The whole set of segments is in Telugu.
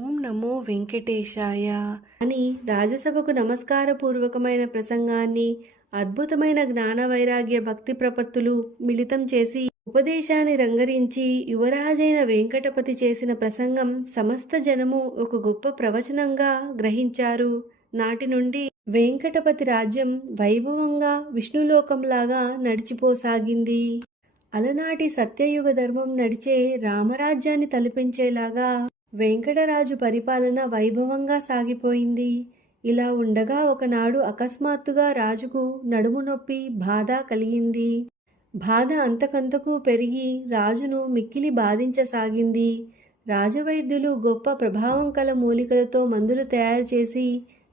ఓం నమో వెంకటేశాయ అని రాజసభకు నమస్కారపూర్వకమైన ప్రసంగాన్ని అద్భుతమైన జ్ఞాన వైరాగ్య భక్తి ప్రపత్తులు మిళితం చేసి ఉపదేశాన్ని రంగరించి యువరాజైన వెంకటపతి చేసిన ప్రసంగం సమస్త జనము ఒక గొప్ప ప్రవచనంగా గ్రహించారు. నాటి నుండి వెంకటపతి రాజ్యం వైభవంగా విష్ణులోకంలాగా నడిచిపోసాగింది. అలనాటి సత్యయుగ ధర్మం నడిచే రామరాజ్యాన్ని తలపించేలాగా వెంకటరాజు పరిపాలన వైభవంగా సాగిపోయింది. ఇలా ఉండగా ఒకనాడు అకస్మాత్తుగా రాజుకు నడుము నొప్పి బాధ కలిగింది. బాధ అంతకంతకు పెరిగి రాజును మిక్కిలి బాధించసాగింది. రాజవైద్యులు గొప్ప ప్రభావం కల మూలికలతో మందులు తయారు చేసి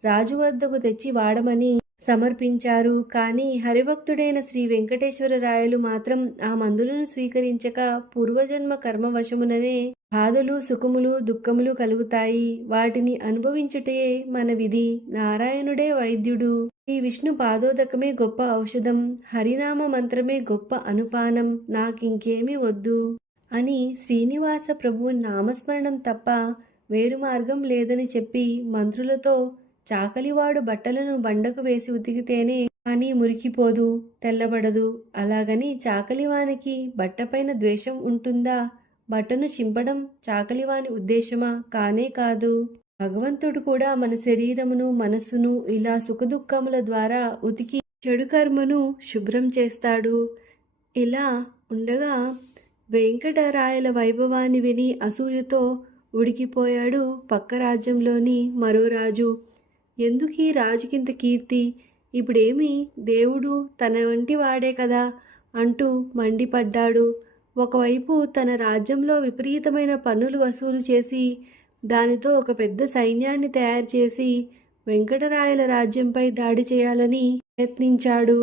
రాజు వద్దకు తెచ్చి వాడమని సమర్పించారు. కానీ హరిభక్తుడైన శ్రీ వెంకటేశ్వరరాయలు మాత్రం ఆ మందులను స్వీకరించక పూర్వజన్మ కర్మవశముననే బాధలు సుఖములు దుఃఖములు కలుగుతాయి. వాటిని అనుభవించుటే మన విధి. నారాయణుడే వైద్యుడు. ఈ విష్ణు పాదోదకమే గొప్ప ఔషధం. హరినామ మంత్రమే గొప్ప అనుపానం. నాకింకేమీ వద్దు అని శ్రీనివాస ప్రభువు నామస్మరణం తప్ప వేరు మార్గం లేదని చెప్పి మంత్రులతో చాకలివాడు బట్టలను బండకు వేసి ఉతికితేనే కానీ మురికిపోదు, తెల్లబడదు. అలాగని చాకలివానికి బట్టపైన ద్వేషం ఉంటుందా? బట్టను చింపడం చాకలివాని ఉద్దేశమా? కానే కాదు. భగవంతుడు కూడా మన శరీరమును మనస్సును ఇలా సుఖదుఖముల ద్వారా ఉతికి చెడు కర్మను శుభ్రం చేస్తాడు. ఇలా ఉండగా వెంకటరాయల వైభవాన్ని విని అసూయతో ఉడికిపోయాడు పక్క రాజ్యంలోని మరో రాజు. ఎందుకీ రాజుకింత కీర్తి? ఇప్పుడేమి దేవుడు తన వంటి వాడే కదా అంటూ మండిపడ్డాడు. ఒకవైపు తన రాజ్యంలో విపరీతమైన పన్నులు వసూలు చేసి దానితో ఒక పెద్ద సైన్యాన్ని తయారు చేసి వెంకటరాయల రాజ్యంపై దాడి చేయాలని ప్రయత్నించాడు.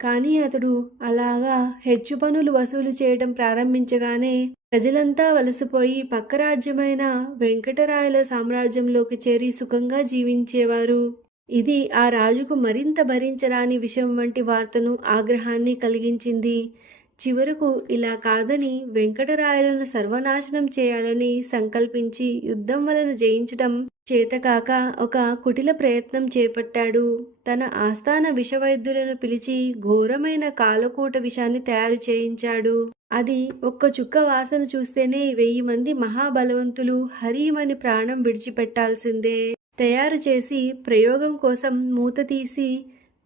కానీ అతడు అలాగా హెచ్చు పన్నులు వసూలు చేయడం ప్రారంభించగానే ప్రజలంతా వలసపోయి పక్క రాజ్యమైన వెంకటరాయల సామ్రాజ్యంలోకి చేరి సుఖంగా జీవించేవారు. ఇది ఆ రాజుకు మరింత భరించరాని విషయం వంటి వార్తను ఆగ్రహాన్ని కలిగించింది. చివరకు ఇలా కాదని వెంకటరాయలను సర్వనాశనం చేయాలని సంకల్పించి యుద్ధం వలన జయించడం చేతకాక ఒక కుటిల ప్రయత్నం చేపట్టాడు. తన ఆస్థాన విషవైద్యులను పిలిచి ఘోరమైన కాలకూట విషాన్ని తయారు చేయించాడు. అది ఒక్క చుక్క వాసన చూస్తేనే 1000 మంది మహాబలవంతులు హరీమని ప్రాణం విడిచిపెట్టాల్సిందే. తయారు చేసి ప్రయోగం కోసం మూత తీసి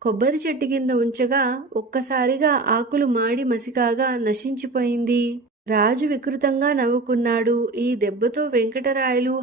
కొబ్బరి చెట్టు కింద ఉంచగా ఒక్కసారిగా ఆకులు మాడి మసికాగా నశించిపోయింది. రాజు వికృతంగా నవ్వుకున్నాడు. ఈ దెబ్బతో వెంకటరాయలు